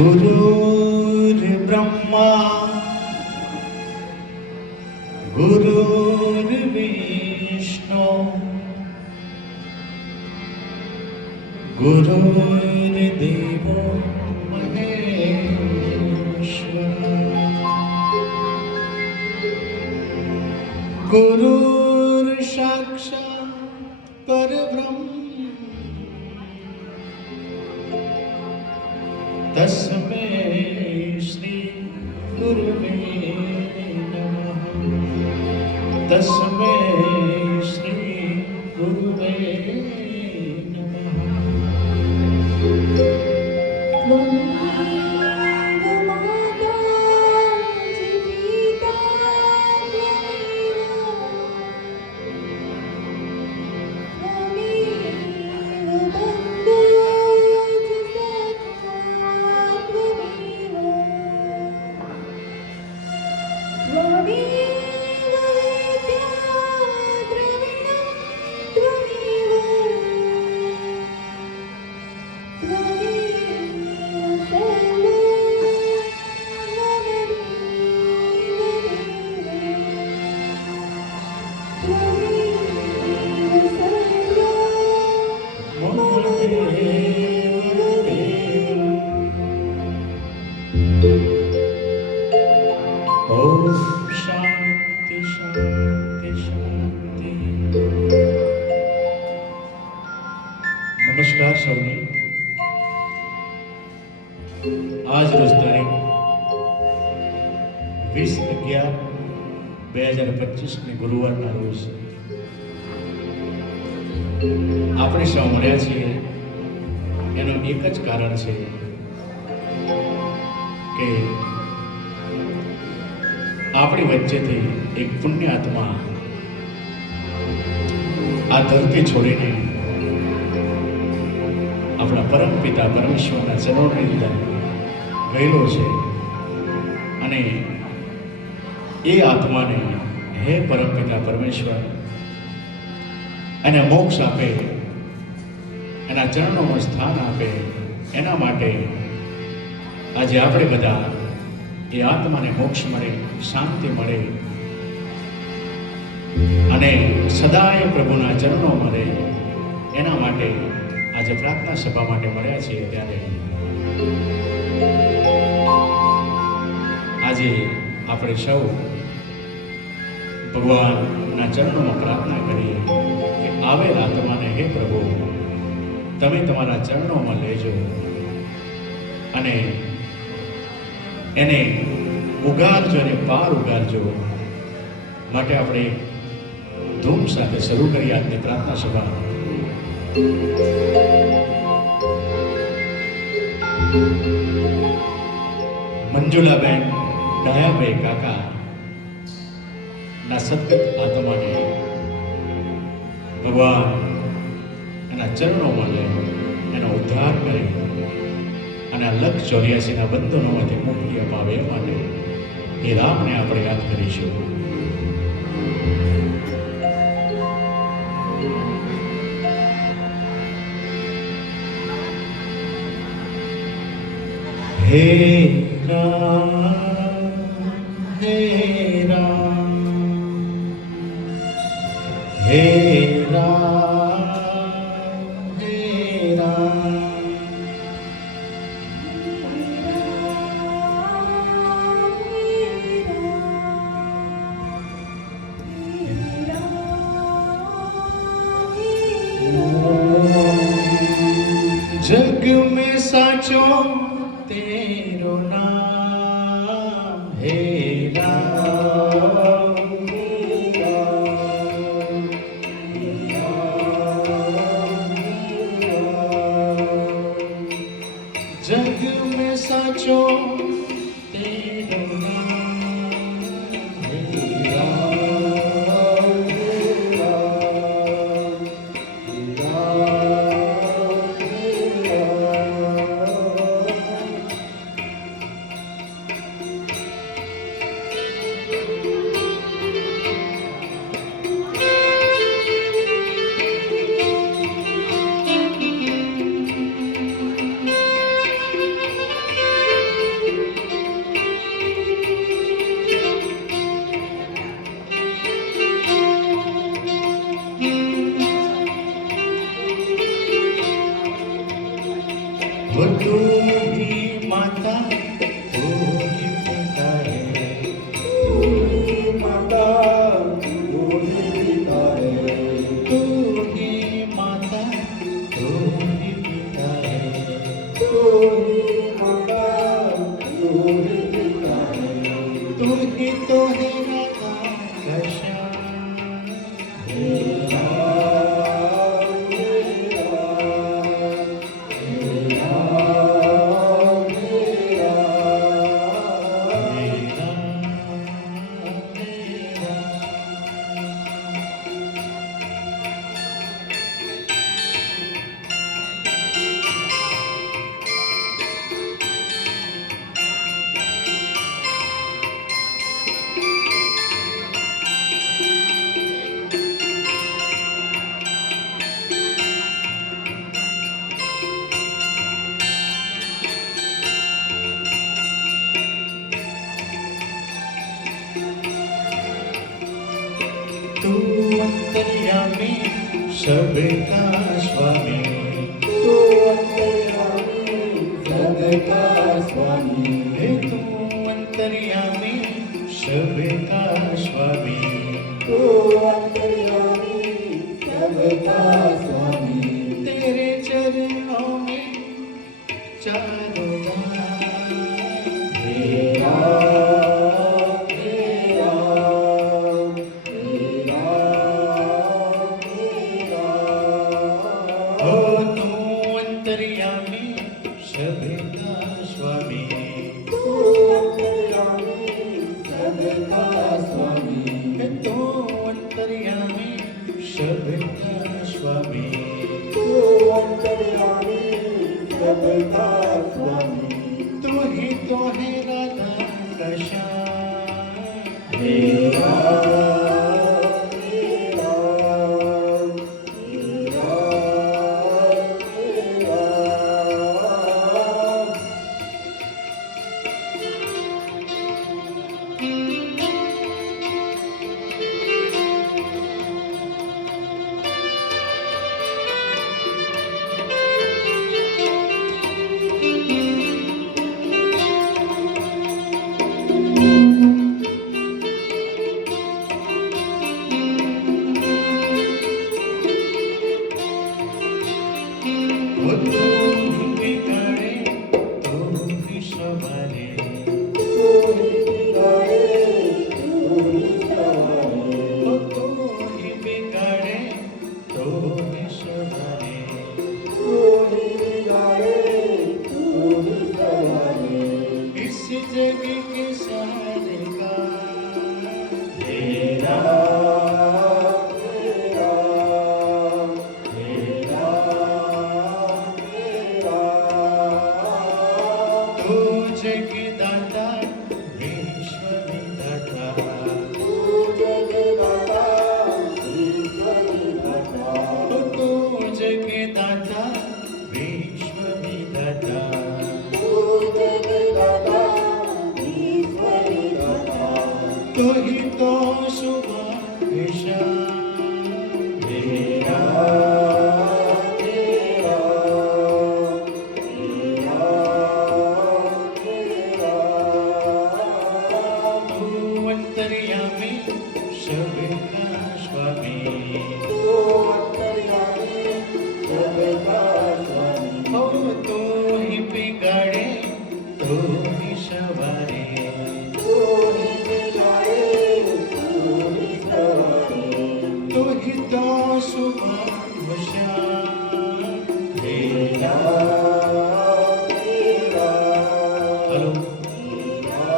गुरुर्ब्रह्मा गुरुर्विष्णु गुरुर्देवो महेश्वर गुरुर्साक्षात् परब्रह्म तस्मै श्री गुरुवे नमः तस्मै श्री गुरुवे નમસ્કાર સૌને. આજ રોજ તારીખ 20/11/2025 ગુરુવારના રોજ આપણે સૌ મળ્યા છીએ. એનું એક જ કારણ છે કે આપણી વચ્ચેથી એક પુણ્ય આત્મા આ ધરતી છોડીને આપણા પરમ પિતા પરમેશ્વરના ચરણોની અંદર ગયેલો છે. અને એ આત્માને હે પરમ પિતા પરમેશ્વર એને મોક્ષ આપે, એના ચરણોમાં સ્થાન આપે, એના માટે આજે આપણે બધા એ આત્માને મોક્ષ મળે, શાંતિ મળે અને સદાય પ્રભુના ચરણો મળે, એના માટે આજે પ્રાર્થના સભા માટે મળ્યા છીએ. ત્યારે આજે આપણે સૌ ભગવાનના ચરણોમાં પ્રાર્થના કરીએ કે આવેલ આત્માને હે પ્રભુ તમે તમારા ચરણોમાં લેજો અને એને ઉગારજો અને પાર ઉગારજો. માટે આપણે ધૂમ સાથે શરૂ કરીએ આજની પ્રાર્થના સભા. મંજુલાબેન ડાયાભાઈ કાકા ના સદગત આત્માને ભગવાન એના ચરણોમાં લે, એનો ઉદ્ધાર કરે અને આ 184 બંધનોમાંથી મુક્તિ અપાવે એ માટે એ રામને આપણે યાદ કરીશું. હે રામ હે રામ હે રામ હે રામ जग में साचो तेरो नाम हे राम जग में साचो तेरो नाम हे राम तू ही तो है राधा का श्याम। तू अंतर्यामी सबका स्वामी। तू अंतर्यामी सबका स्वामी। हे तू अंतर्यामी सबका स्वामी। तू अंतर्यामी सबका स्वामी। तेरे चरणों में चारों धाम। तेरा हो तू अंतर्यामी सबका स्वामी। तू अंतर्यामी सबका स्वामी। हे तू अंतर्यामी सबका स्वामी। तू अंतर्यामी सबका स्वामी। तू ही तो है राधा का श्याम। तेरा वो तू ही बिगाड़े तू ही संवारे। तू ही बिगाड़े तू ही संवारे। वो तू ही बिगाड़े तू ही संवारे। तू ही बिगाड़े तू ही संवारे। इस जग के सहारे का तेरा तेरा तेरा तेरा तू जगदाता विश्व विधाता। तू जगदाता ईश्वर विधाता। तू जगदाता विश्व विधाता। तू जगदाता ईश्वर विधाता। तू ही तो सुबह शाम। तेरा तेरा तेरा तेरा तू अंतर्यामी सबका स्वामी। तू अंतर्यामी सबका स्वामी। हो तू ही बिगाड़े तू ही संवारे। तू ही बिगाड़े तू ही संवारे। तू ही तो सुबह शाम। तेरा तेरा हेलो तेरा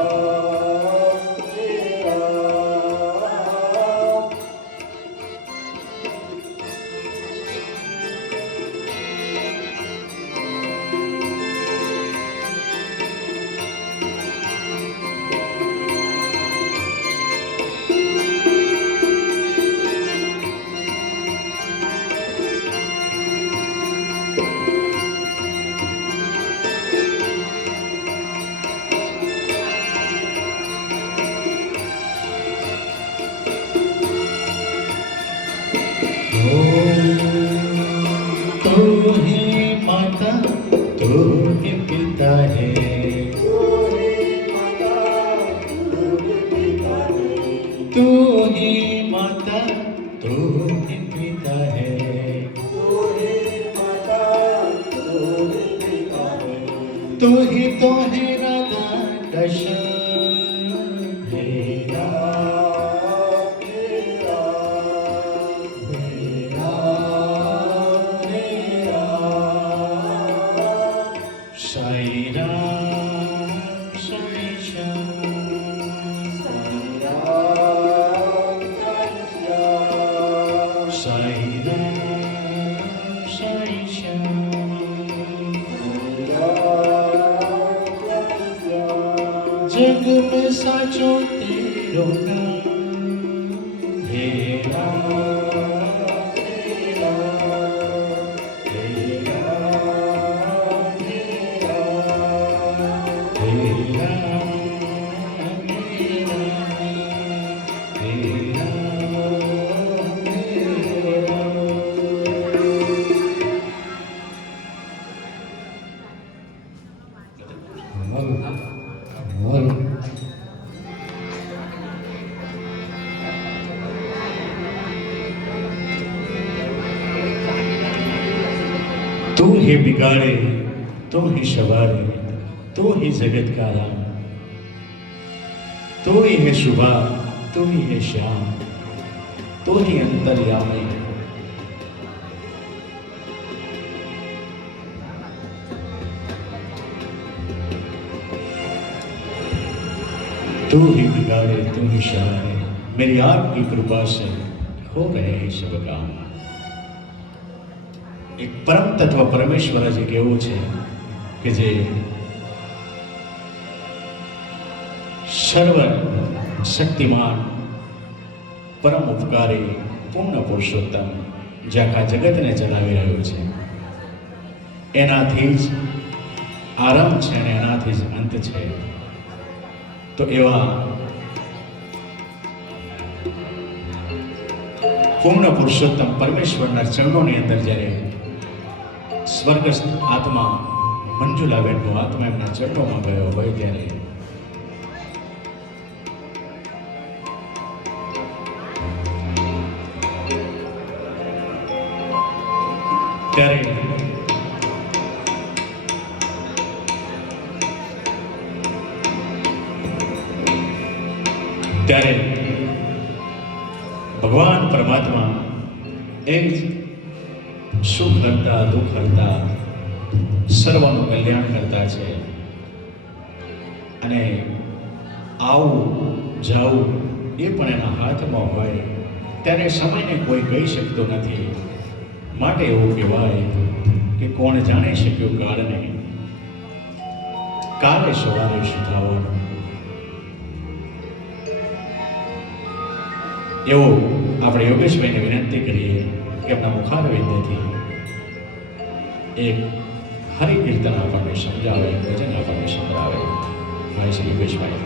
तेरा तू ही माता तू ही पिता है। तू ही माता तू ही पिता है। तू ही माता तू ही पिता है। तू ही माता तू ही पिता है। तू ही तो है राधा का जग में साचो तेरो नाम हे राम हे राम हे राम हे राम हे राम हे राम हे तू ही बिगाड़े, तू ही सवारे, तू ही जगत का राम, तू ही है सुबह, तू ही है शाम, तू ही अंतर्यामी। तू ही बिगाड़े, तू ही सवारे, मेरी आपकी कृपा से हो गए हैं सब काम। एक परम तत्व परमेश्वर જ એક એવું છે કે જે સર્વ શક્તિમાન પરમ ઉપકારી પૂર્ણ પુરુષોત્તમ જે આખા જગતને ચલાવી રહ્યો છે, એનાથી જ આરંભ છે અને એનાથી જ અંત છે। તો એવા પૂર્ણ પુરુષોત્તમ પરમેશ્વરના ચરણોની અંદર જ્યારે સ્વર્ગસ્થ આત્મા મંજુલાબેનનો આત્મા એમના ચરણોમાં ગયો હોય ત્યારે ત્યારે ભગવાન પરમાત્મા એ જ સુખ હરતા દુઃખ હરતા સર્વનું કલ્યાણ કરતા છે અને આવું જાવું એ પણ એના હાથમાં હોય ત્યારે સમયને કોઈ કહી શકતો નથી। માટે એવું કહેવાય કે કોણ જાણી શક્યું કાળને, કાલે સવારે શું થવાનું। એવું આપણે યોગેશભાઈને વિનંતી કરીએ કે એમના મુખારવિંદથી એક હરિ કીર્તન આપણને સમજાવે, ભજન આપણને સંભળાવે। ભાઈ શ્રી યોગેશભાઈ।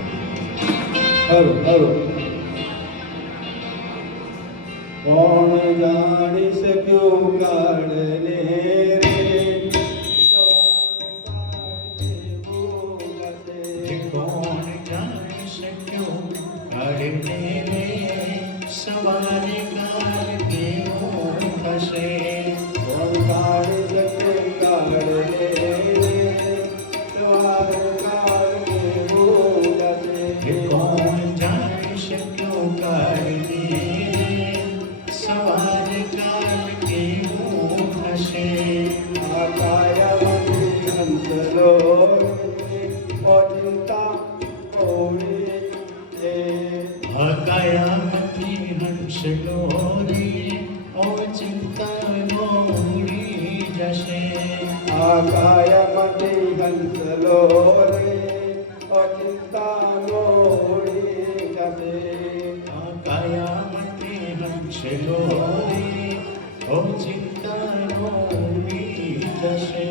કોણ જાણી શક્યું કાળને રે, કોણ જાણી શક્યું કાળને રે, સવારે કાલ કેવો થશે। કોણ જાણી શક્યું કાળને રે, સવાર કાળ કેવું થશે। કોણ જાણી શક્યું કાળને રે, સવાર કાલ કેવું થશે। આ કાયામાંથી હંસલો ઓચિંતા ઓળી છે। હકાયામાંથી હંસલો રે, ઓ ચિંતા ઉડી જશે। આ કાયામાંથી હંસલો રે ઓચિંતા ઓળી જશે। કાયામાંથી હંસલો રે, ઓ ચિંતા ઉડી જશે।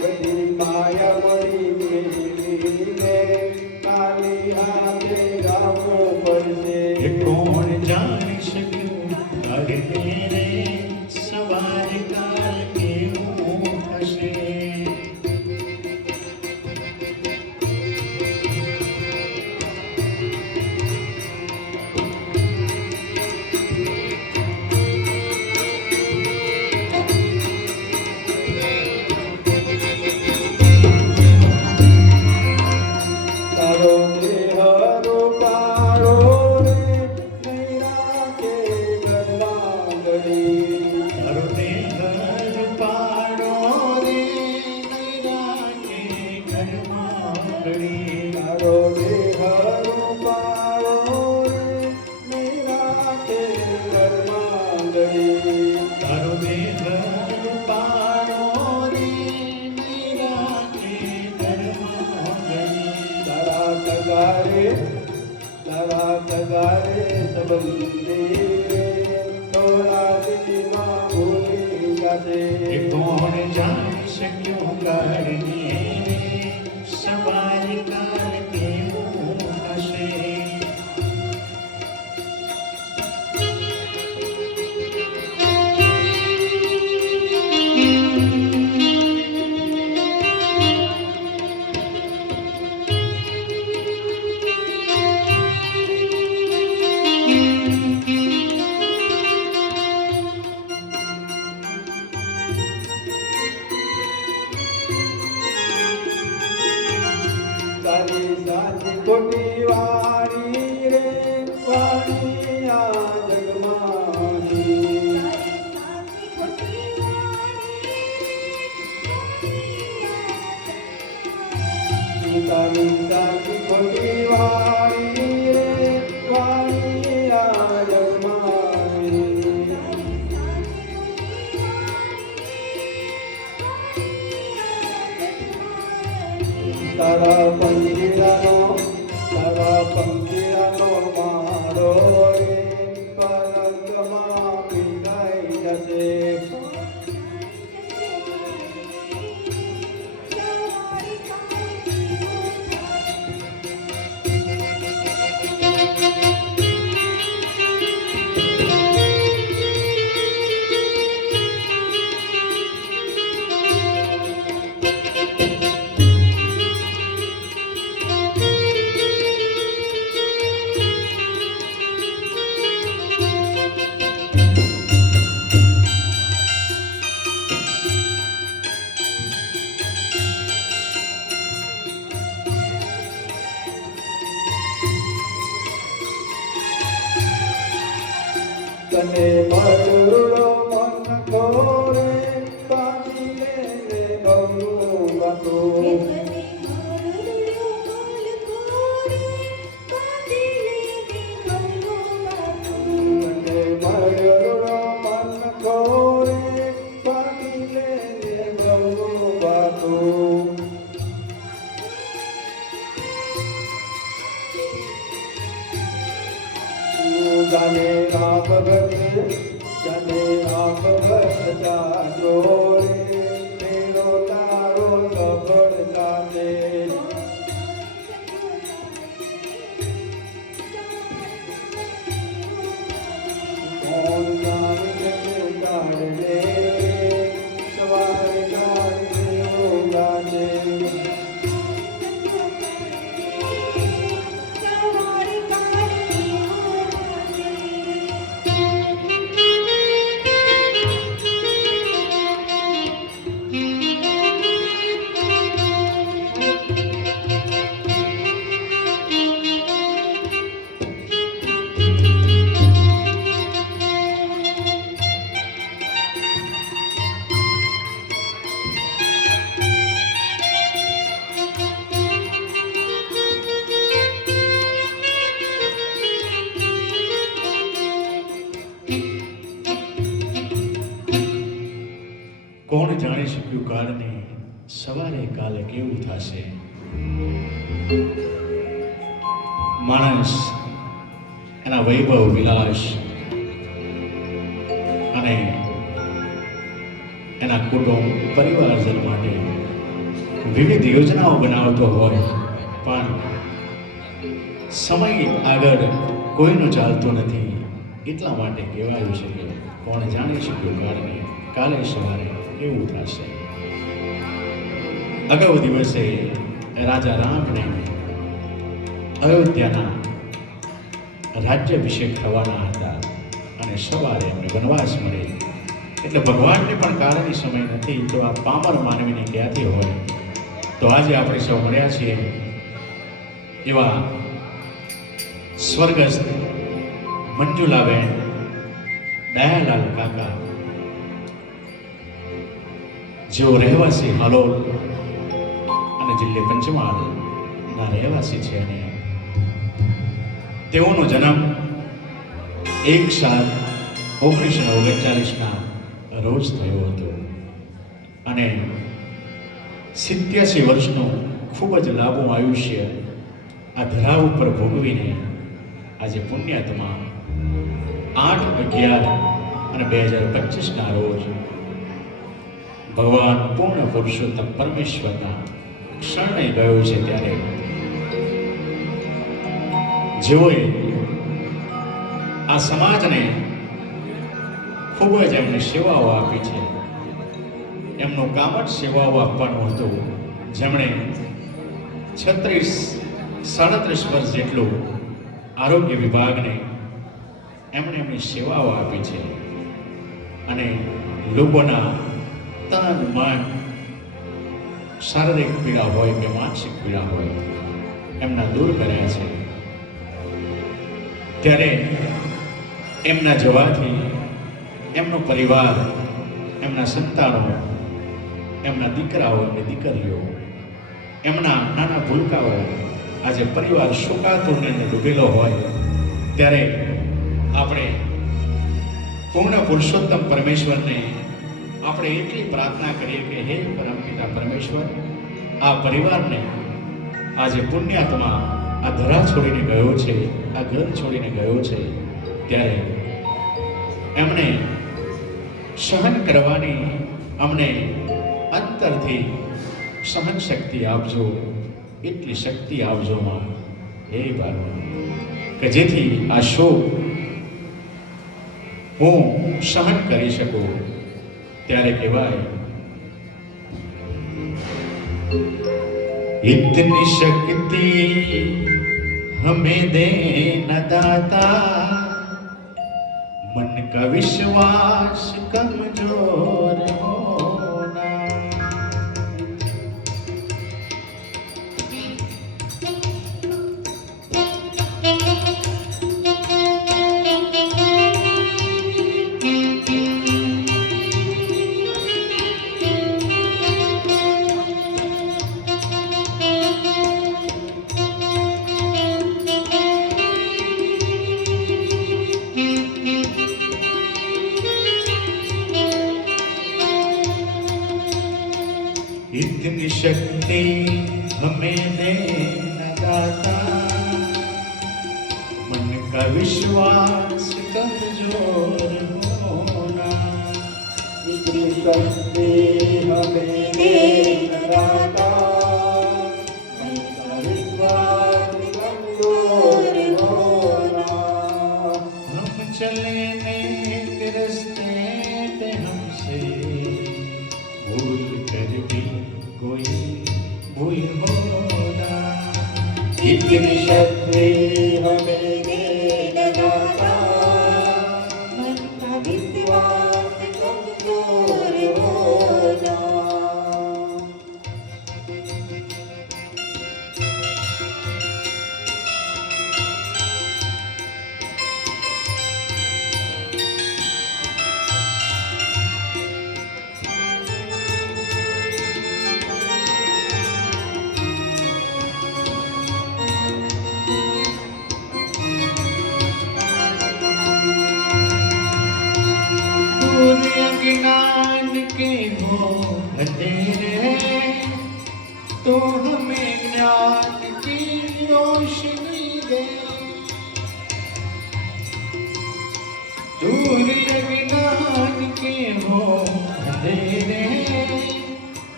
બધી માયા મળી ગેલીને ખાલી હાથે ગાવું પડશે. એ કોણ જાણી શક્યું અડને રે સવારે કાલ કેવું થશે. તારો દેહ રૂપાળો રે નહીં રાખે ઘરમાં ઘડી. તારો દેહ રૂપાળો રે નહીં રાખે ઘરમાં ઘડી. તારો દેહ રૂપાળો રે નહીં રાખે ઘરમાં ઘડી. તારો દેહ રૂપાળો રે નહીં રાખે ઘરમાં ઘડી. તારા સગારે સંબંધી થોડા દિનમાં ભૂલી જશે. એ કોણ જાણી શક્યું કાળને સવારે કાલ કેવું થશે. તારી સાચી ખોટી વાણી રે વાણી આ જગમાની. તારી સાચી ખોટી વાણી રે વાણી આ જગમાની. તારા પંખીરાનો માળો રે પલકમાં પીનાઈ જશે. તને મધુરો મન ખોરે પામી લે ગૌરું ગાતો. તને મધુરો મન ખોરે પામી લે ગૌરું ગાતો. જાને રામ ભગત જાજો રે મેળો તારો સફળ જાને. કોણ જાણે કાઢને સવારે કાઢને ગાજે. કોણ જાણી શક્યું કાળને સવારે કાલે કેવું થશે. માણસ એના વૈભવ વિલાસ અને એના કુટુંબ પરિવારજન માટે વિવિધ યોજનાઓ બનાવતો હોય, પણ સમય આગળ કોઈનું ચાલતું નથી. એટલા માટે કહેવાયું છે કે કોણ જાણી શક્યું કાળને, કાલે સવારે એવું થશે. અગાઉ દિવસે રાજા રામને અયોધ્યાના રાજ્યાભિષેક થવાના હતા અને સવારે એમને વનવાસ મળે. એટલે ભગવાનને પણ કાળની સમય નથી, તો આ પામર માનવીને ક્યાંથી હોય? તો આજે આપણે સૌ મળ્યા છીએ એવા સ્વર્ગસ્થ મંજુલાબેન દયાલાલ કાકા, જેઓ રહેવાસી હાલોલ અને જિલ્લે પંચમહાલના રહેવાસી છે. અને તેઓનો જન્મ 1/7/1939 રોજ થયો હતો અને 87 વર્ષનું ખૂબ જ લાંબુ આયુષ્ય આ ધરા ઉપર ભોગવીને આજે પુણ્યાત્મા 8/11/2025 રોજ ભગવાન પૂર્ણ પુરુષોત્તમ પરમેશ્વરના શરણે ગયો છે. ત્યારે જેઓએ આ સમાજને ખૂબ જ એમને સેવાઓ આપી છે, એમનું કામ જ સેવાઓ આપવાનું હતું. જેમણે 36-37 વર્ષ જેટલું આરોગ્ય વિભાગને એમણે એમની સેવાઓ આપી છે અને લોકોના તન મન, શારીરિક પીડા હોય કે માનસિક પીડા હોય, એમના દૂર કર્યા છે. ત્યારે એમના જવાથી એમનો પરિવાર, એમના સંતાનો, એમના દીકરાઓ અને દીકરીઓ, એમના નાના ભૂલકાઓ આજે પરિવાર શોકાતુરને ડૂબેલો હોય, ત્યારે આપણે પૂર્ણ પુરુષોત્તમ પરમેશ્વરને આપણે એટલી પ્રાર્થના કરીએ કે હે પરમપિતા પરમેશ્વર, આ પરિવારને આજે પુણ્યાત્મા આ ધરા છોડીને ગયો છે, આ ઘર છોડીને ગયો છે, ત્યારે એમણે સહન કરવાની અમને અંતરથી સહન શક્તિ આપજો, એટલી શક્તિ આપજો માં, હે ભગવાન, કે જેથી આ શોક હું સહન કરી શકું. ત્યારે કહેવાય, इतनी शक्ति हमें देना दाता, मन का विश्वास कमजोर होना, इतनी शक्ति हमें देना दाता, मन का विश्वास कमजोर होना, इतनी शक्ति हमें देना दाता, मन का विश्वास कमजोर होना, हम चले नेक रास्ते पे हमसे भूल कर भी कोई भूल होना, इतनी शक्ति हमें देना दाता, मन का विश्वास कमजोर होना, ज्ञान के हो तेरे, तो हमें ज्ञान की रोशनी दे, दूर ज्ञान के हो अंधेरे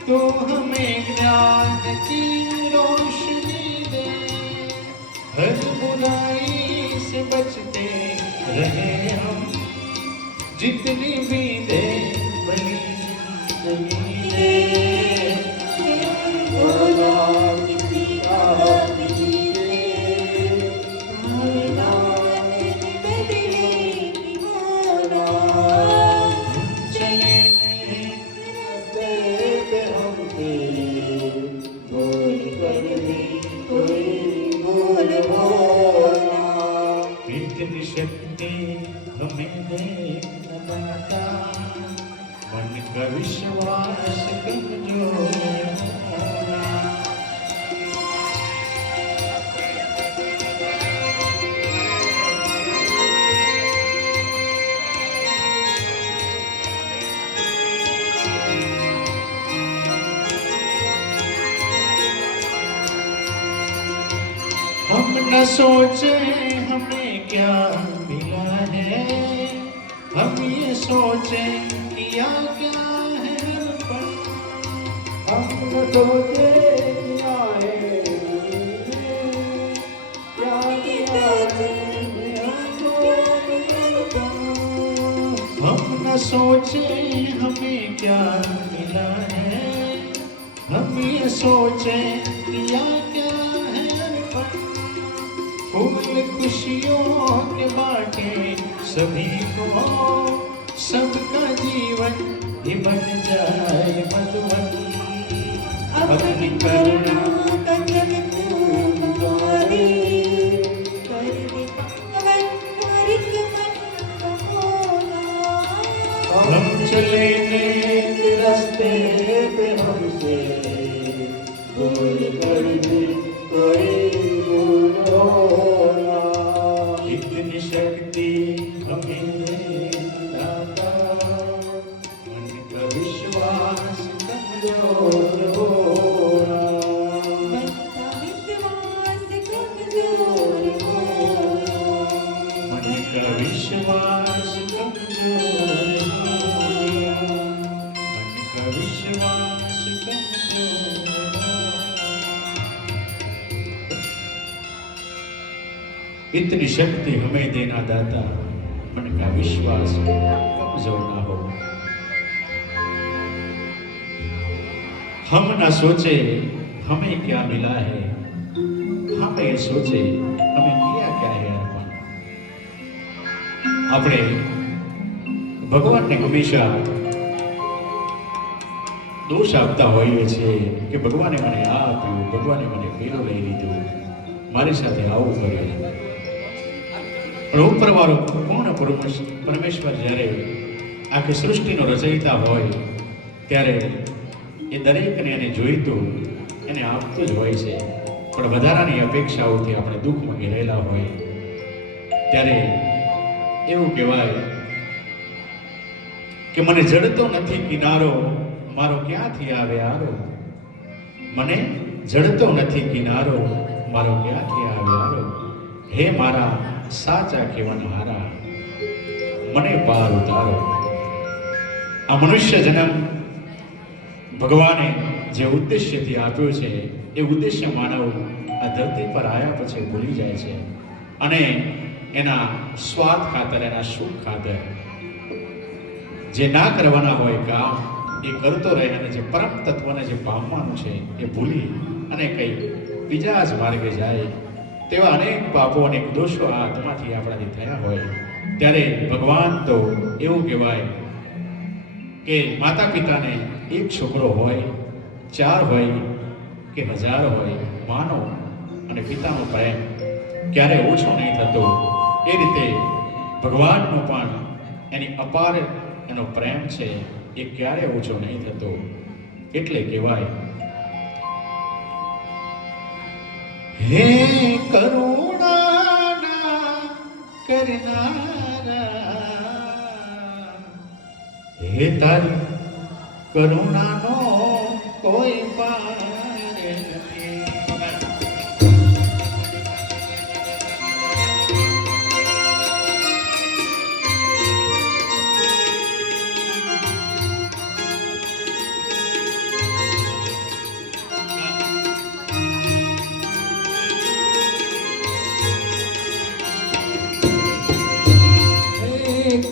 तो हमें ज्ञान की रोशनी दे, हर बुराई से बचते रहे हम, जितनी भी दे बनी जिंदगी दे। बोला किसी आप जी दे, मैदान बदले की बोला, चले रास्ते पे हमसे भूल कर भी कोई भूल बोला। इतनी शक्ति हमें दे न दाता, मन का विश्वास कमजोर होना। हम न सोचे हमें क्या मिला है, हम ये सोचे किया क्या है पर हम न सोचे क्या है, क्या किया हम न सोचे हमें क्या मिला है, हम ये सोचे किया क्या है पर फूल खुशियों के बाटे सभी को, सबका जीवन ही बन जाए मधुबन। अपनी करुणा का जग तूम द्वारी, कर दे पावन हर एक मन का होना। हम चले नेक रास्ते पे हमसे भूल कर भी कोई भूल होना। इतनी शक्ति हमें दे दाता, मन का विश्वास कमजोर होना। मन का विश्वास कमजोर होना। मन का विश्वास कमजोर होना। मन का विश्वास कमजोर होना। इतनी शक्ति हमें देना दाता, मन का विश्वास कमजोर ना हो। हम ना सोचे हमें क्या मिला है, हम ये सोचे हमें किया क्या है अर्पण। આપણે ભગવાનને હંમેશા દોષ આપતા હોઈએ છીએ કે ભગવાને મને આ આપ્યું, ભગવાને મને પેલો લઈ લીધું, મારી સાથે આવું કર્યું। પણ ઉપરવાળો પૂર્ણ પરમેશ્વર જ્યારે આખી સૃષ્ટિનો રચયિતા હોય ત્યારે એ દરેકને એને જોઈતું એને આપતું જ હોય છે। પણ વધારાની અપેક્ષાઓથી આપણે દુઃખમાં ઘેરાયેલા હોય ત્યારે એવું કહેવાય કે મને જડતો નથી કિનારો, મારો ક્યાંથી આવે આરો। મને જડતો નથી કિનારો, મારો ક્યાંથી આવે આરો। હે મારા સાચા કહેવાના મને પાર ઉતારો। આ મનુષ્ય જન્મ ભગવાને જે ઉદ્દેશ્યથી આપ્યો છે એ ઉદ્દેશ્ય માનવ આ ધરતી પર આવ્યા પછી ભૂલી જાય છે અને એના સ્વાર્થ ખાતર, એના સુખ ખાતર જે ના કરવાના હોય કામ એ કરતો રહે અને જે પરમ તત્વને જે પામવાનું છે એ ભૂલી અને કંઈ બીજા જ માર્ગે જાય। તેવા અનેક પાપો અનેક દોષો આ આત્માથી આપણાથી થયા હોય ત્યારે ભગવાન તો એવું કહેવાય કે માતા પિતાને એક છોકરો હોય, ચાર હોય કે હજાર હોય, માનો અને પિતાનો પ્રેમ ક્યારે ઓછો નહીં થતો। એ રીતે ભગવાનનો પણ એની અપાર એનો પ્રેમ છે એ ક્યારે ઓછો નહીં થતો। એટલે કહેવાય હે કરુણા કરનારા, હે તારી કરુણાનો કોઈ પાર નથી।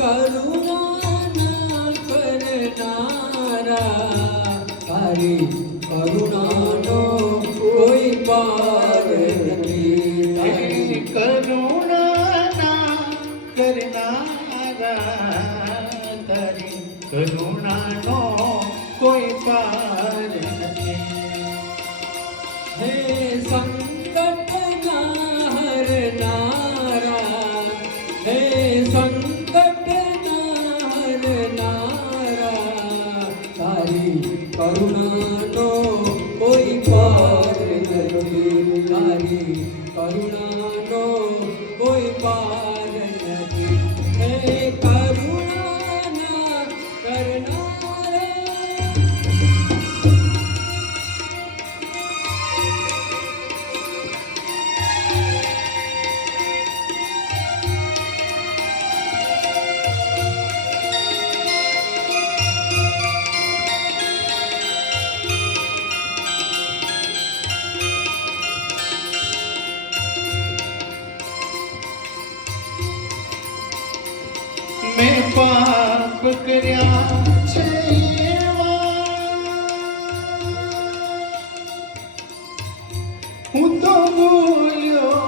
કરુણા કરનારા તારી કરુણાનો કોઈ પાર નથી. તારી કરુણા કરનારા તારી કરુણાનો કોઈ પાર નથી. હે સંકટના હરનારા, હે સંકટના હરનારા તારી કરુણાનો કોઈ પાર નથી. તારી કરુણાનો કોઈ પાર નથી. હે કરુણા કરનારા મેં પાપ કર્યા છે એવા, હું તો ભૂલ્યો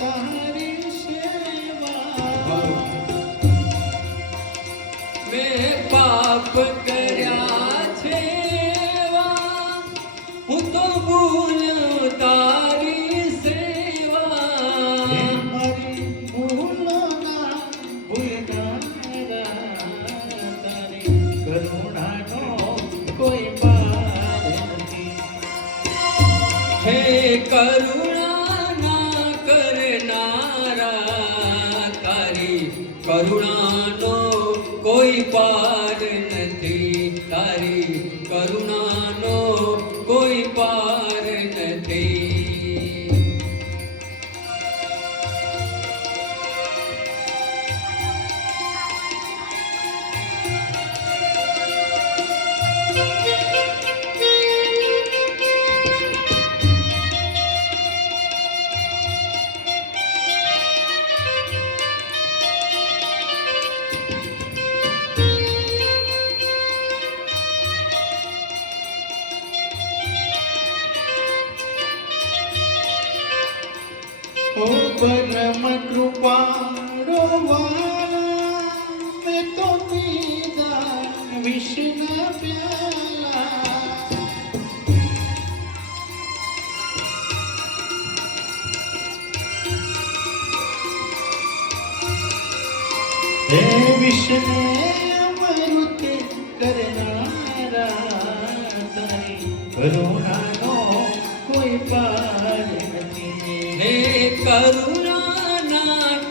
તારી સેવા. મેં પાપ કર્યા છે એવા, હું તો ભૂલ્યો તારી સેવા. હે મારી ભૂલોના ભૂલનારા તારી કરુણાનો કોઈ પાર નથી. હે કરુણા કરનારા તારી કરુણાનો કોઈ પાર નથી. તારી કરુણાનો કોઈ પાર નથી. ઓ પરમ કૃપાળો વાલા, મેં તો પીધા વિષના પ્યાલા. હે વિષને અમૃત કરનારા તારી કરુણાનો કોઈ પાર નથી. હે કરુણા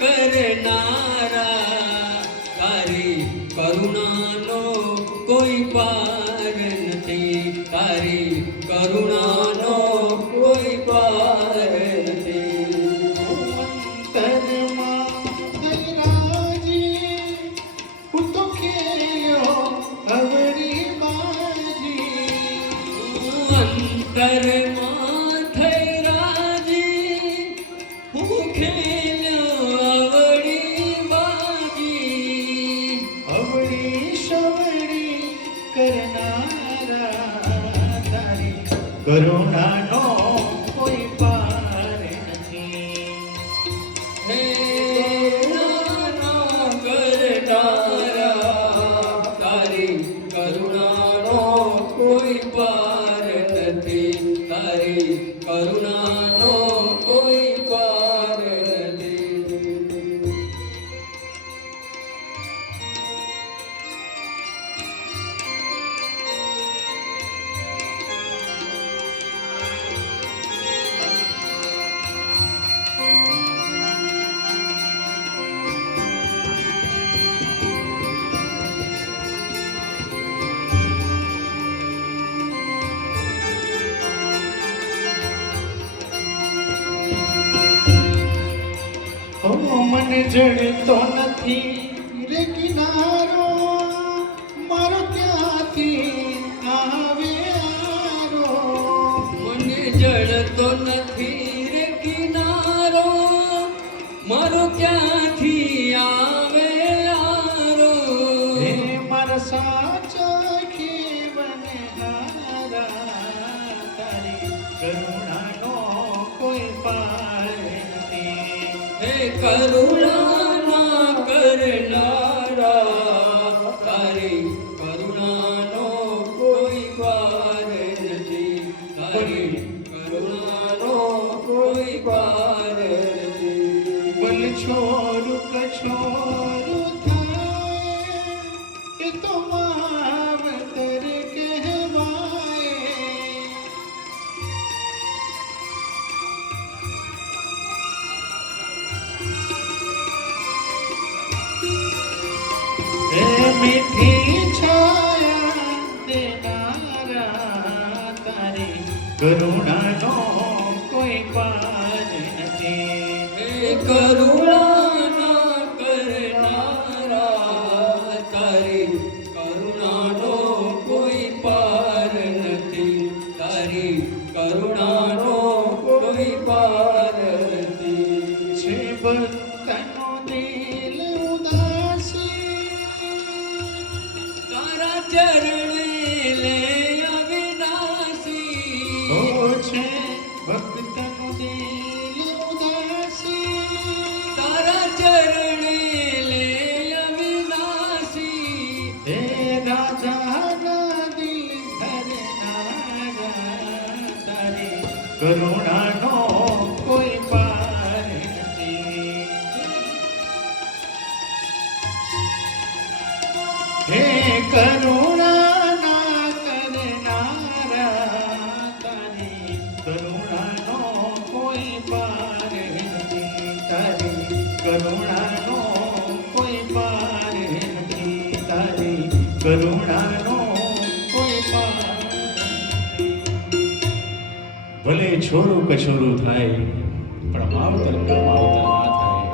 કરનારા તારી કરુણાનો કોઈ પાર નથી. તારી કરુણાનો કોઈ પાર નથી. અંતરમાં થઈ રાજી, હું તો ખેલ્યો અવળી બાજી. અંતરમાં થઈ રાજી, હું ખેલ્યો અવળી બાજી. અવળી સવળી કરનારા તારી કરુણાનો કોઈ પાર નથી. હે કરુણા કરનારા તારી કરુણાનો કોઈ પાર નથી. તારી કરુણાનો કોઈ પાર નથી. ઓ મને જડતો નથી રે કિનારો, મારો ક્યાંથી આવે આરો. મને જડતો નથી રે કિનારો, મારો ક્યાંથી આવે આરો. કરુણાનો કોઈ પાર નથી. હે કરુણા ના કરનારા, તારી કરુણાનો કોઈ પાર નથી. તારી કરુણાનો કોઈ પાર નથી. બલ છોરું કછોરું થાય એ તો માવતર કહેવાય. એ મીઠી છાયા દેનારા, તારી કરુણાનો કોઈ પાર નથી. હે કરુણા ના કરનારા, તારી કરુણાનો કોઈ પાર નથી. તારી કરુણાનો કોઈ પાર નથી. છે ભક્તનો દિલ ઉદાસી, તારા ચરણે લે અવિનાશી. ઓ છે ભક્તનો દિલ ઉદાસી, તારા ચરણે લે અવિનાશી. હે રાજાના દિલ ધરનારા, તારી કરુણાનો કોઈ પાર નથી. હે કરુણાના કરનારા, તારી કરુણાનો કોઈ પાર નથી. તારી કરુણાનો કોઈ પાર નથી. તારી કરુણાનો કોઈ પાર નથી. ભલે છોરું કછોરું થાય પણ માવતર કમાવતર ના થાય.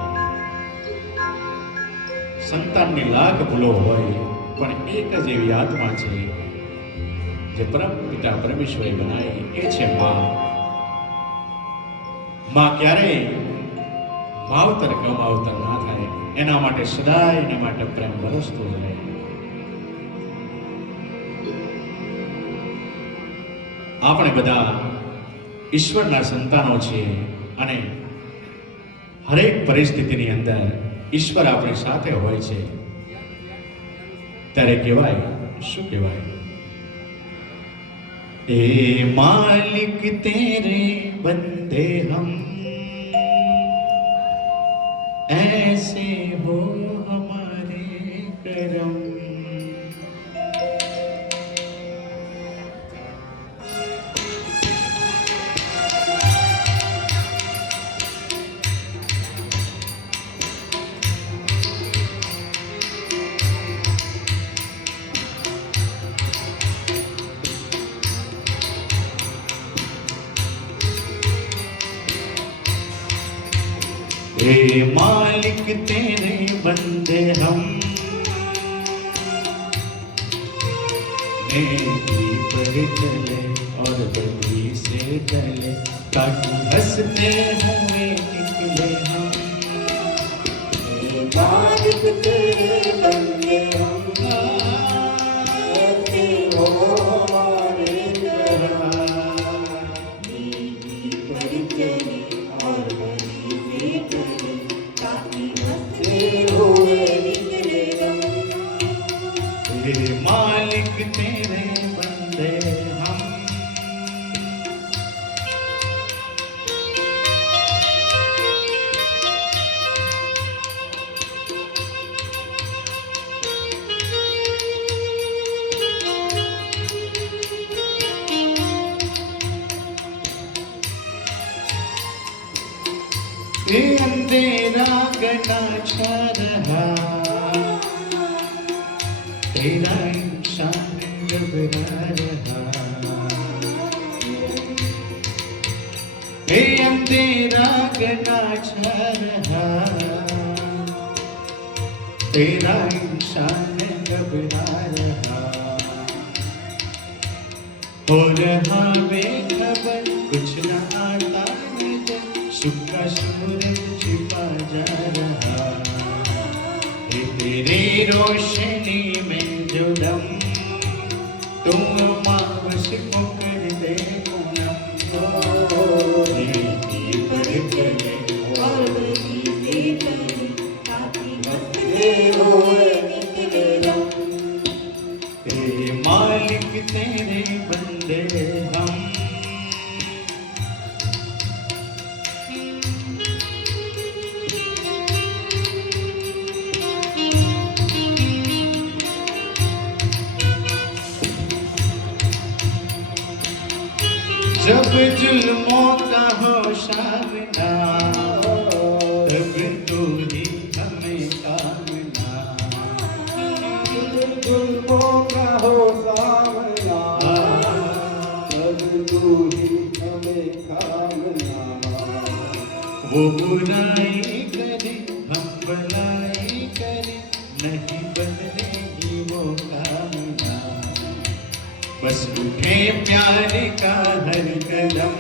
સંતાનની લાખ ભૂલો હોય પણ એક જ એવી આત્મા છે જે પરમ પિતા પરમેશ્વરે બનાવી, એ છે માં. માં ક્યારેય માવતર કમાવતર ના થાય, એના માટે સદાય એના માટે પ્રેમ વરસતો રહે. આપણે બધા ઈશ્વરના સંતાનો છીએ અને હરેક પરિસ્થિતિની અંદર ઈશ્વર આપણી સાથે હોય છે. ત્યારે કહેવાય, શું કહેવાય? એ માલિક તેરે બંદે હમ, ऐसे हो हमारे करम. हे मालिक तेरे बंदे हम, नेकी पर चले और बदी से चले, ताकि हंसते हुए निकले हम. हे मालिक तेरे बंदे हम, ऐसे हो हमारे करम. नेकी पर चले और बदी से चले, ताकि हंसते हुए निकले हम. हे मालिक तेरे बंदे हम. ये अंधेरा गना छा रहा, तेरा इंसान घबरा रहा. ये अंधेरा गना छा रहा, तेरा इंसान घबरा रहा. हो रहा बेखबर कुछ न आता नजर, सुख का सूरज छिपा जा रहा. ये तेरी रोशनी में जो दम, तुम अमावस को कर दे पूनम. जुल्मों का हो सामना, तब तू ही हमें कामना। जुल्मों का हो सामना, तब तू ही हमें कामना। वो बुराई करे हम भलाई करे, नहीं बदलेगी वो कामना। बस उठे प्यार का हर कदम,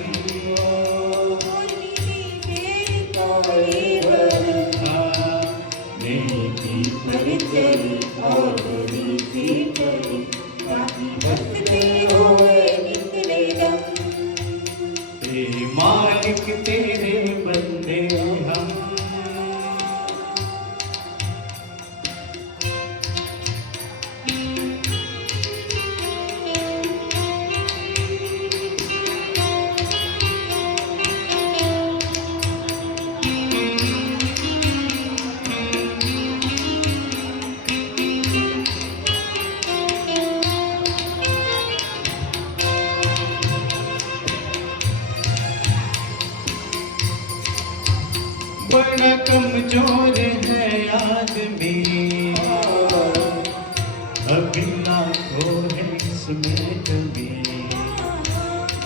नेकी पर चली और बुरी करी, ताकि बसते हुए निकले दम। तेरे मालिक तेरे बंदे हम। बड़ा कमजोर है आदमी, अभी लाखों है इसमें कमी।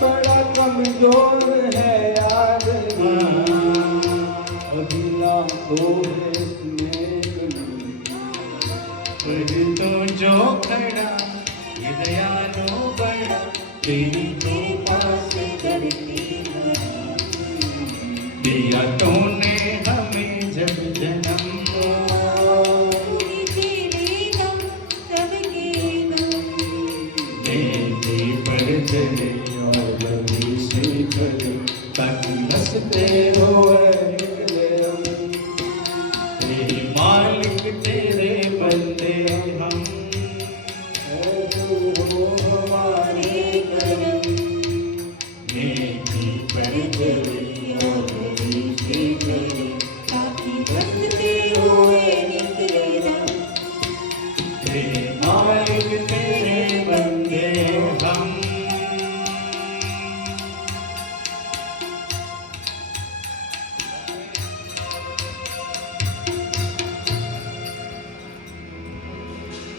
बड़ा कमजोर है आदमी, अभी लाखों है इसमें कमी। पर तो जो खड़ा ये दयालु बड़ा, तेरी कृपा से करती दिया तूने हमें जब जन्म। नेकी पर चले और बड़ी से करे, ताकि हंसते हुए निकले हम। तेरे मालिक तेरे बंदे हम। हमारे करम, नेकी पर चले और बड़ी से करे, ताकि बसते हुए निकले दम। तेरे मालिक तेरे बंदे हम।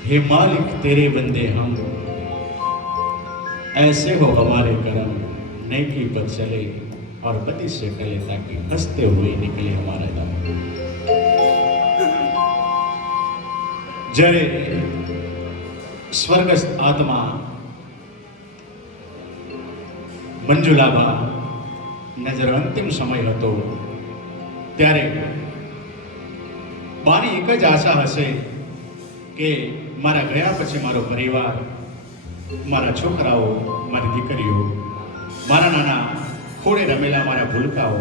हे मालिक तेरे बंदे हम, ऐसे हो हमारे कर्म, नेकी पर चले और बदी से टले, ताकि हंसते हुए निकले हमारा दम। જ્યારે સ્વર્ગસ્થ આત્મા મંજુલાબા નજર અંતિમ સમય હતો, ત્યારે બાની એક જ આશા હશે કે મારા ગયા પછી મારો પરિવાર, મારા છોકરાઓ, મારી દીકરીઓ, મારા નાના ખોડે રમેલા મારા ભૂલકાઓ,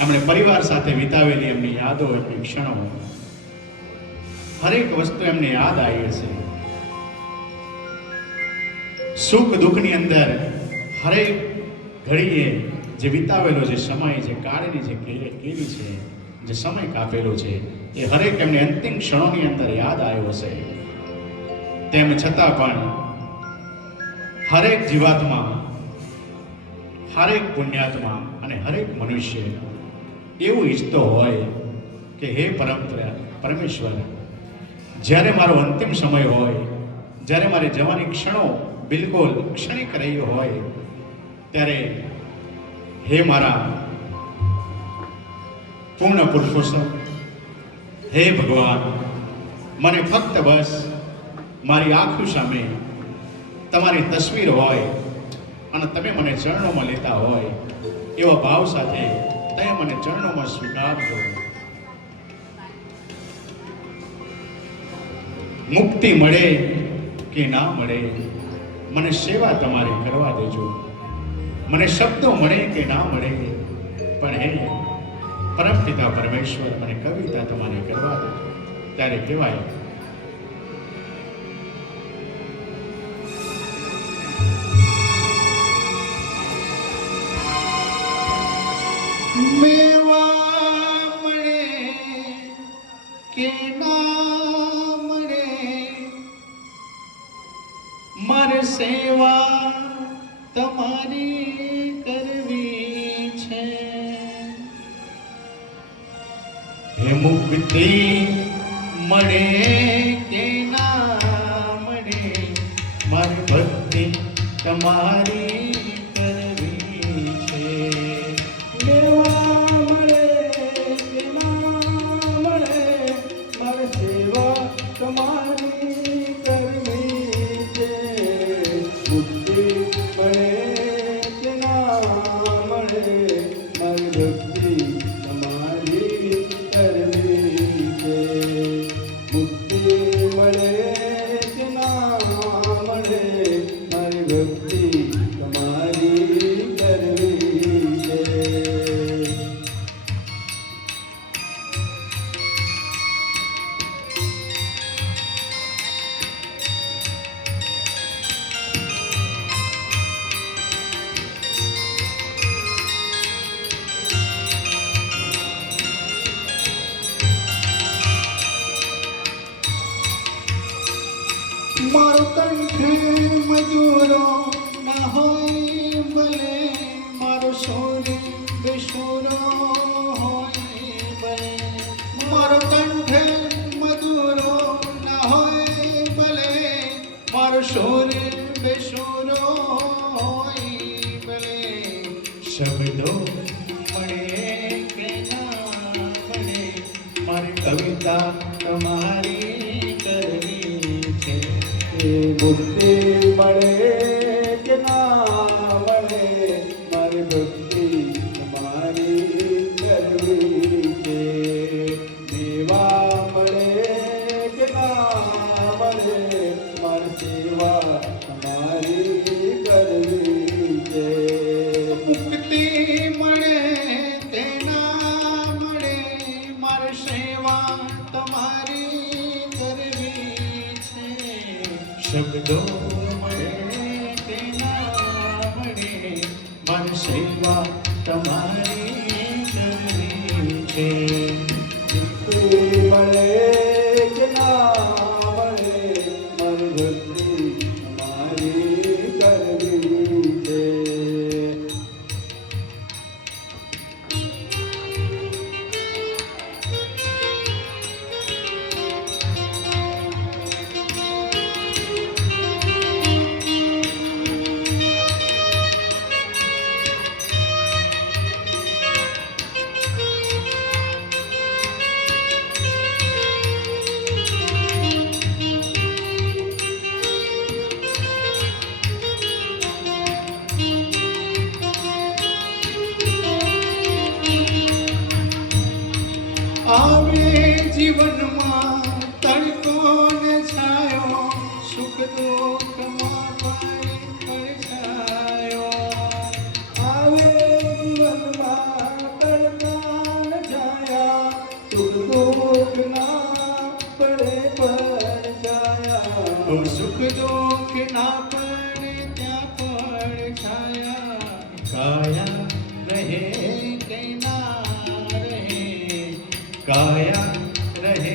એમણે પરિવાર સાથે વિતાવેલી એમની યાદો, એમની ક્ષણો, હરેક વસ્તુ એમને યાદ આવી હશે. સુખ દુઃખની અંદર હરેક ઘડીએ જે વિતાવેલો જે સમય, જે કાળની જે કેવી છે, જે સમય કાપેલો છે, એ હરેક એમને અંતિમ ક્ષણોની અંદર યાદ આવ્યો હશે. તેમ છતાં પણ હરેક જીવાત્મા, હરેક પુણ્યાત્મા અને હરેક મનુષ્ય એવું ઈચ્છતો હોય કે હે પરમેશ્વર, જ્યારે મારો અંતિમ સમય હોય, જ્યારે મારી જવાની ક્ષણો બિલકુલ ક્ષણિક રહી હોય, ત્યારે હે મારા પૂર્ણ પુરુષોત્તમ, હે ભગવાન, મને ફક્ત બસ મારી આંખો સામે તમારી તસવીર હોય અને તમે મને ચરણોમાં લેતા હોય, એવા ભાવ સાથે તમે મને ચરણોમાં સ્વીકારજો. મુક્તિ મળે કે ના મળે, મને સેવા તમારી કરવા દેજો. મને શબ્દો મળે કે ના મળે, પણ હે પરમપિતા પરમેશ્વર, મને કવિતા તમારી કરવા દેજો. ત્યારે કહેવાય, મેવા મળે કે ના મળે, મારે સેવા તમારી કરવી છે. હે મુક્તિ મળે કે ના મળે, મારી ભક્તિ તમારી કરવી છે. લેવા મળે કે ના મળે, મારે સેવા તમારી કરવી છે. મુક્તિ મળે કે ના મળે, મારી ભક્તિ તમારી કરવી છે. મુક્તિ મળે કે ના મળે, મારી ભક્તિ તમારી કરવી છે. મારો કંઠ મજૂરો ના હોય ભલે, મારો શોર બેસુરો હોય ભલે. મારો કંઠ મજૂરો ના હોય ભલે, મારો શોર બેસુરો હોય ભલે. શબ્દો મળે કે ના મળે, મારી કવિતા તમારી કરવી છે. મુક્તિ મળે કે ના મળે, મારી ભક્તિ તમારી કરવી છે. દેવા મળે કે ના મળે, મારી સેવા તમારી કરવી છે. મુક્તિ મળે કે ના મળે, મારી સેવા તમારી કરવી છે. શબ્દો મળે કે ના મળે, મારી સેવા તમારી કરવી છે. મુક્તિ મળે કે ના મળે, મારી ભક્તિ તમારી કરવી છે. આવે જીવનમાં તડકો ને છાયો, સુખ દુઃખમાં પણ પડછાયો. આવે જીવનમાં તડકા છાયા, સુખ દુઃખ ના પડે પડછાયા. સુખ દુઃખ ના પડે ત્યાં પડછાયા. કાયા રહે કે ના રહે, કાયા રહે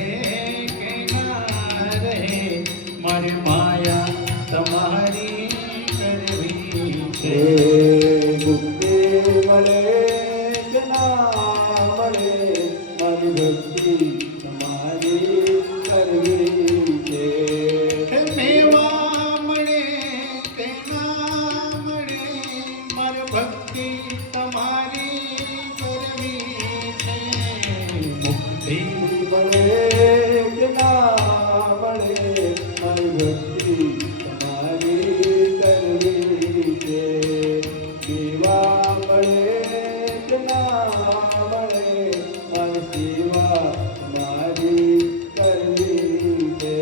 કે ના રહે, મારી માયા તમારી કરવી છે. મુક્તિ મળે કે ના મળે, મારી ભક્તિ તમારી કરવી છે. મેવા મળે કે ના મળે, મારી ભક્તિ તમારી કરવી છે. મુક્તિ મળે કે ના મળે, મારી ભક્તિ તમારી કરવી છે. સેવા મળે કે ના મળે, મારી સેવા તમારી કરવી છે.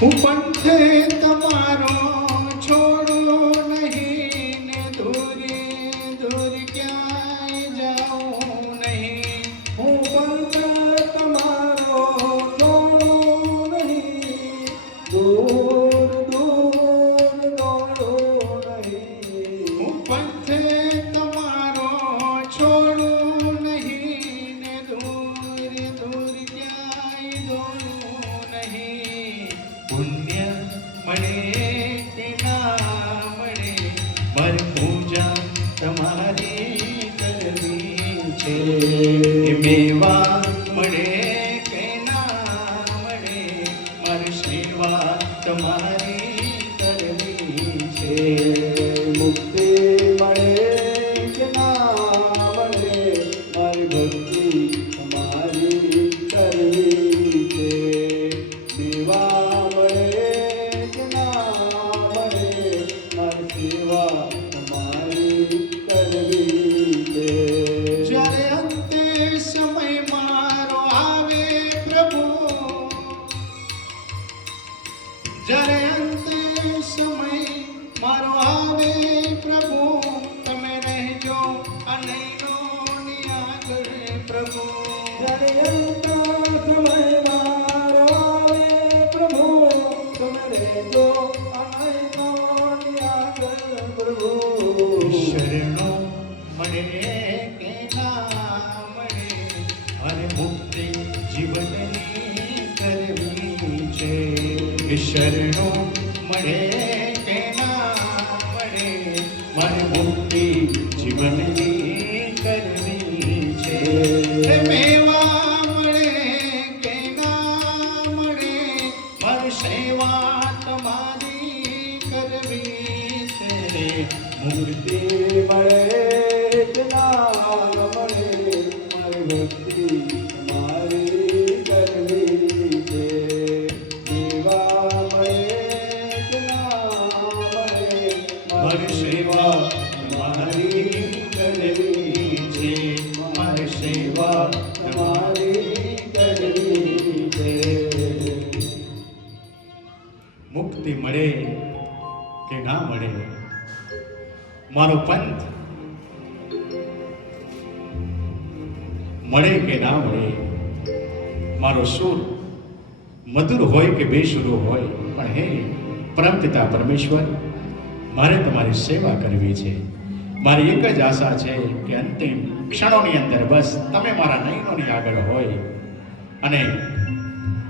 હું પંથે તમારો છોડો નહીં ને, દૂરે દૂર ક્યાંય જાઉં નહીં. હું પણ તમારો છોડું નહીં, દૂર દૂર કે ના મળે મારી પૂજા તમારી કરવી છે મેવા મળે કે ના મળે મારી સેવા તમારી કરવી છે મુક્તિ મળે કે ના મળે મારી ભક્તિ તમારી કરવી છે સેવા મળે કે ના મળે મારી સેવા તમારી કરવી છે જ્યારે અંતે સમય મારો આવે પ્રભુ જ્યારે અંતે સમય મારો આવે પ્રભુ તમે રહેજો અનૈનોની આગળ પ્રભુ જ્યારે અંત સમય મારો આવે પ્રભુ તમે રહેજો અનૈનોની આગળ પ્રભુ શરણો મળે કે ના મળે અને મુક્તિ જીવનની કરવી છે શરણો મળે કે ના મળે મારે મુક્તિ જીવનની કરવી છે મેવા મળે કે ના મળે મારી સેવા તમારી કરવી છે મુક્તિ મળે કે ના મળે મારી ભક્તિ તમારી કરવી છે સેવા મળે કે ના મળે મારી સેવા તમારી કરવી છે મારી સેવા તમારી કરવી છે મુક્તિ મળે કે ના મળે મારો પંથ મળે કે ના મળે મારો સુર મધુર હોય કે બેસુરો હોય પણ હે પરમપિતા પરમેશ્વર મારે તમારી સેવા કરવી છે મારી એક જ આશા છે કે અંતિમ ક્ષણોની અંદર બસ તમે મારા નયનોની આગળ હોય અને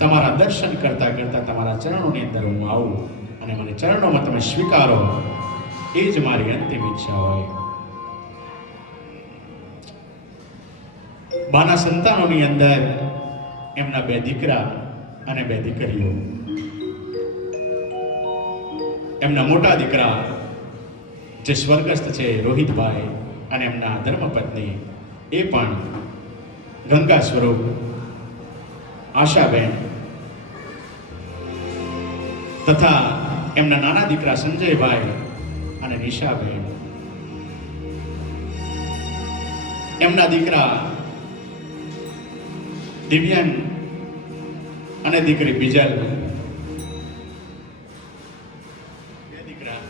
તમારા દર્શન કરતા કરતા તમારા ચરણોની અંદર હું આવું અને મને ચરણોમાં તમે સ્વીકારો એ જ મારી અંતિમ ઈચ્છા હોય બાના સંતાનોની અંદર એમના બે દીકરા અને બે દીકરીઓ એમના મોટા દીકરા જે સ્વર્ગસ્થ છે રોહિતભાઈ અને એમના ધર્મપત્ની એ પણ ગંગા સ્વરૂપ આશાબેન તથા એમના નાના દીકરા સંજયભાઈ અને નિશાબેન એમના દીકરા દિવ્યાંગ અને દીકરી બીજલ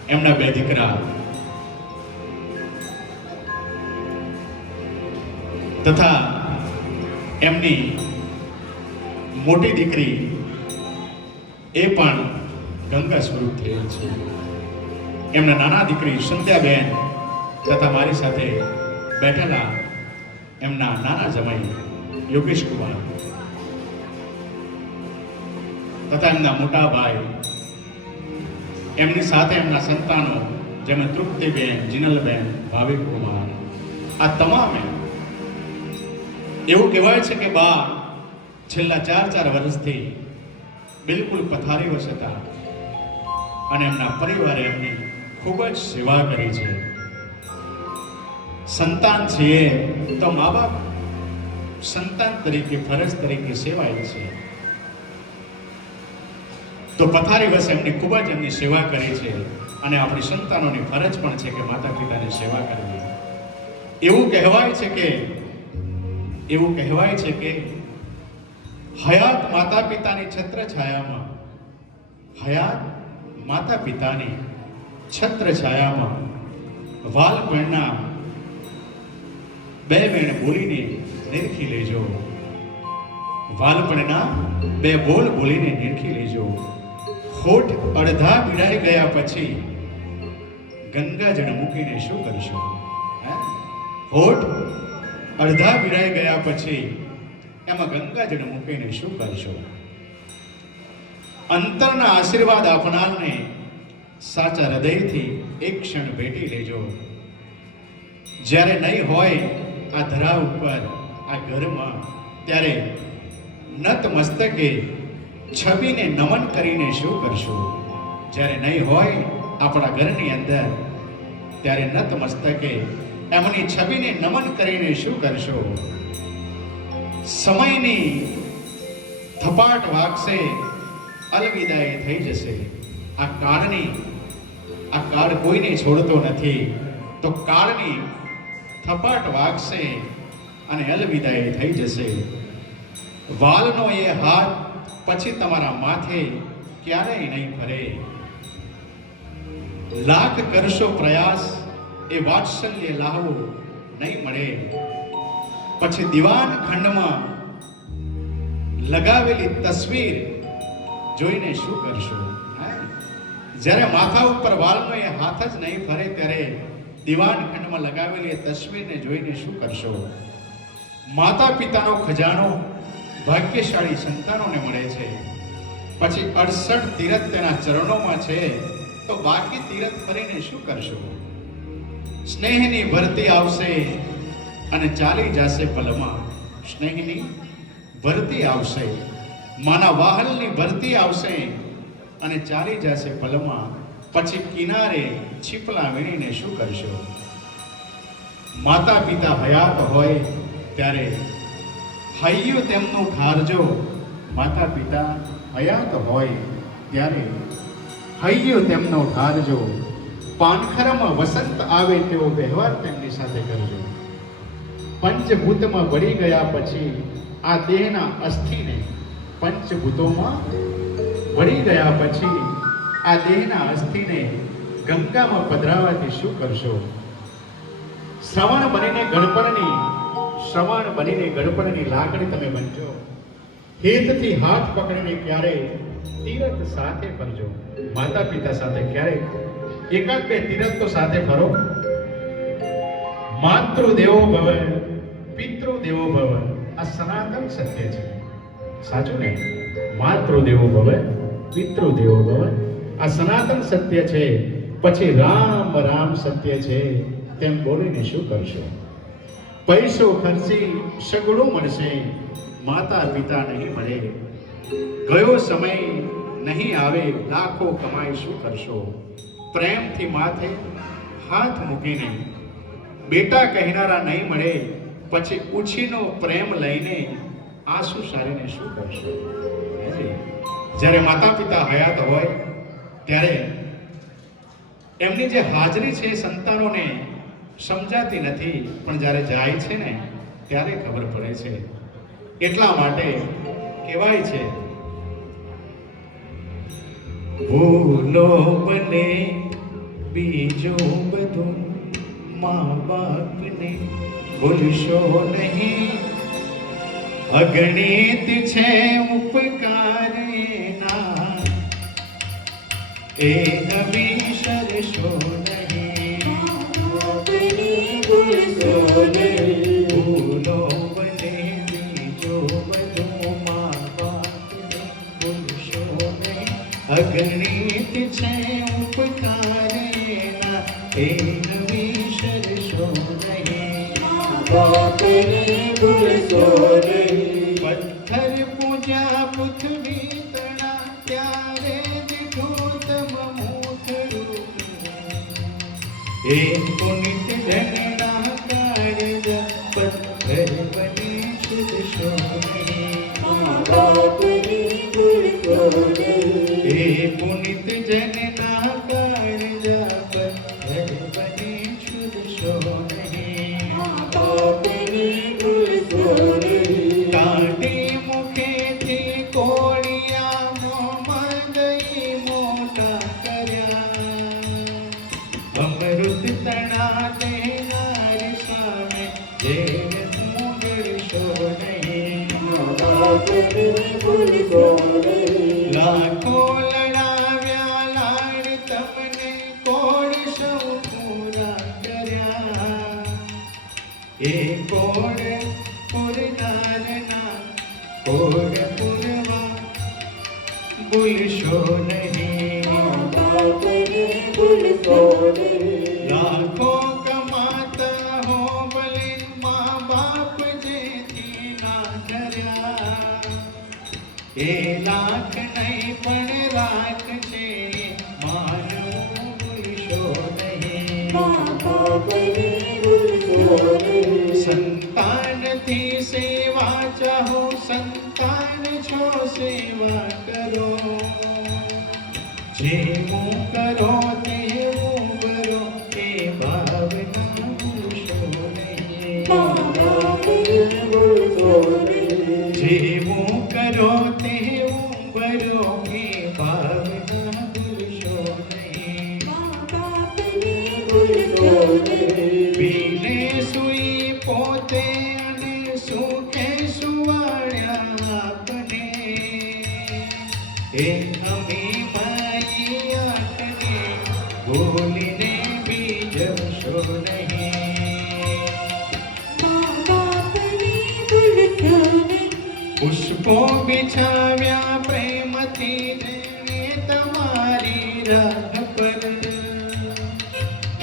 એમના બે દીકરા તથા એમની મોટી દીકરી એ પણ ગંગા સ્વરૂપ થયેલ છે એમના નાના દીકરી સંધ્યાબેન તથા મારી સાથે બેઠેલા એમના નાના જમાઈ યોગેશ કુમાર તથા એમના મોટા ભાઈ એમની સાથે એમના સંતાનો જેમ તૃપ્તિબેન જીનલબેન ભાવિક કુમાર આ તમામે એવું કહેવાય છે કે બા છેલ્લા 4 વર્ષથી બિલકુલ પથારીવશ હતા અને એમના પરિવારે એમની ખૂબ જ સેવા કરી છે સંતાન છીએ તો મા બાપ સંતાન તરીકે ફરજ તરીકે સેવાય છે તો પથારીવશ એમની ખૂબ જ એમની સેવા કરી છે અને આપણી સંતાનોની ફરજ પણ છે કે માતા પિતાની સેવા કરવી એવું કહેવાય છે કે હયાત માતા પિતાની છત્રછાયામાં હયાત માતા પિતાની છત્રછાયામાં વાલપણના બે વેણ બોલીને નિરખી લેજો વાલપણના બે બોલ બોલીને નિરખી લેજો હોઠ અડધા પીડાઈ ગયા પછી ગંગાજળ મૂકીને શું કરશો હોઠ અડધા પીડાઈ ગયા પછી એમાં ગંગાજળ મૂકીને શું કરશો અંતરના આશીર્વાદ આપનારને સાચા હૃદયથી એક ક્ષણ ભેટી લેજો. જ્યારે નહીં હોય આ ધરા ઉપર, આ ઘરમાં, ત્યારે નત મસ્તકે છબીને નમન કરીને શું કરશો? જ્યારે નહીં હોય આપણા ઘરની અંદર, ત્યારે નત મસ્તકે એમની છબીને નમન કરીને શું કરશો? સમયની થપાટ વાગશે, અલવિદાય થઈ જશે. આ કાળ કોઈને છોડતો નથી, તો કાળની થપાટ વાગશે અને અલવિદાય થઈ જશે. વાલનો એ હાથ પછી તમારા માથે ક્યારેય નહીં ફરે. લાખ કરશો પ્રયાસ, એ વાત્સલ્ય લાહવો નહીં મળે. પછી દીવાન ખંડમાં લગાવેલી તસવીર જોઈને શું કરશો? જ્યારે માથા ઉપર વાલનો એ હાથ જ નહીં ફરે, ત્યારે દીવાન ખંડમાં લગાવેલી તસવીરને જોઈને શું કરશો? માતા પિતાનો ખજાનો ભાગ્યશાળી સંતાનોને મળે છે. પછી 68 તીરથ તેના ચરણોમાં છે, તો બાકી તીરથ ફરીને શું કરશો? સ્નેહની ભરતી આવશે અને ચાલી જશે પલમાં. સ્નેહની ભરતી આવશે, માના વાહલની ભરતી આવશે અને ચાલી જશે પલમાં. પછી કિનારે છીપલા વીણીને શું કરશો? માતા પિતા હયાત હોય ત્યારે હૈયું તેમનું ઠારજો. માતા પિતા હયાત હોય ત્યારે હૈયું તેમનો ઠારજો. પાનખરમાં વસંત આવે તેવો વ્યવહાર તેમની સાથે કરજો. પંચભૂતમાં ભળી ગયા પછી આ દેહના અસ્થિને, પંચભૂતોમાં ભળી ગયા પછી આ દેહના અસ્થિને ગંગામાં પધરાવાથી શું કરશો? શ્રવણ બનીને ગણપણની લાકડી તમે બનજો. હેતથી હાથ પકડીને ક્યારે તીરથ સાથે ફરજો. માતા પિતા સાથે ક્યારે એકાદ બે તીરથ તો સાથે ફરો. માતૃદેવો ભવ, પિતૃદેવો ભવ, આ સનાતન સત્ય છે. સાચું ને? માતૃદેવો ભવ, પિતૃદેવો ભવ, આ સનાતન સત્ય છે. પછી રામ રામ સત્ય છે તેમ બોલીને શું કરશો? પૈસો ખર્ચી સગડું મળશે, માતા પિતા નહીં મળે. ગયો સમય નહીં આવે, લાખો કમાઈ શું કરશો? પ્રેમથી માથે હાથ મૂકીને બેટા કહેનારા નહીં મળે. પછી ઉછીનો પ્રેમ લઈને આંસુ સારીને શું કરશો? જ્યારે માતા પિતા હયાત હોય ત્યારે એમની જે હાજરી છે સંતાનોને સમજાતી નથી, પણ જ્યારે જાય છે ને ત્યારે ખબર પડે છે. એટલા માટે કહેવાય છે, ભૂલો બને બીજું બધું, મા બાપને ભૂલશો નહીં. અગણિત છે ઉપકાર એના, એ વિસરશો નહીં. ભૂલો બને બીજો બધું, મા બાપને ભૂલશો નહીં. અગણિત છે ઉપકાર એના, એ વિસરશો નહીં. પથ્થર પૂજા પૃથ્વી તણા, ત્યારે દીઠોતમ મૂઠડું. એ પુનિત જનના કાળજ, પથ્થર બની છૂટશો નહીં. એ પુનિત જનના કાળજ, પથ્થર બની છૂટશો નહીં. કાઢી મુખેથી કોળિયા મોમદઈ મોટા કર્યા. અમૃત તણા દેનાર સામે જેર મૂંગળશો નહીં. લાખો લડાવ્યા લાડ તમને, કોળ સૌ પૂરા કર્યા. એ કોળ પુરનારના કોળ પુરવા ભૂલશો નહીં. ભૂલશો નહીં. પીને સુઈ પોતે અને સુખે સુવાડ્યા આપને એ અમી મારી આંખને ભૂલીને બીજશો નહીં. મા બાપને ભૂલશો નહીં. પુષ્પો બિછાવ્યા પ્રેમથી જેણે તમારી રાહ પર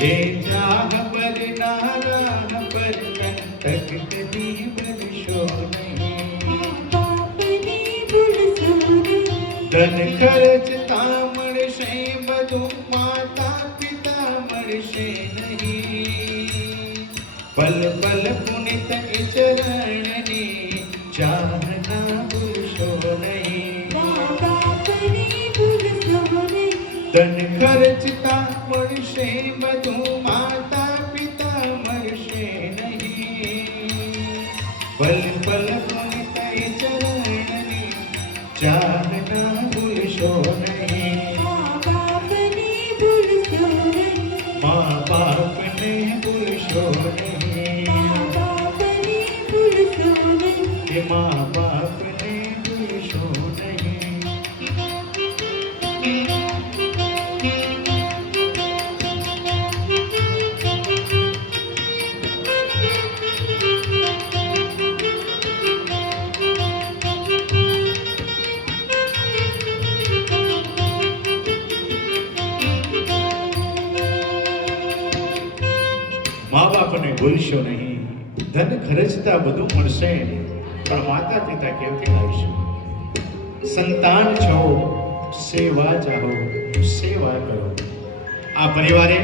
એ ચાહ પર ના રાહ પર કંટક કદી બનશો નહીં. મા બાપને ભૂલશો નહીં. ધન ખર્ચતા મળશે બધું માતા પિતા મળશે નહીં. પલ પલ પુનિત એ ચરણની ચાહના ભૂલશો નહીં. મા બાપને ભૂલશો નહીં. ધન ખર્ચતા મળશે બધું માતા પિતા મળશે નહીં. પલ પલ પુનિત એ ચરણની ચાહના ભૂલશો નહીં. મા બાપને ભૂલશો નહીં. મા બાપને ભૂલશો નહીં. મા બાપને ભૂલશો નહીં. કે મા બાપને ભૂલશો નહીં. મા બાપને ભૂલશો નહીં. ધન ખર્ચતા બધું મળશે પણ માતા પિતા કેવથી લાવીશું? સંતાન છો, સેવા ચાહો, સેવા કરો. આ પરિવારે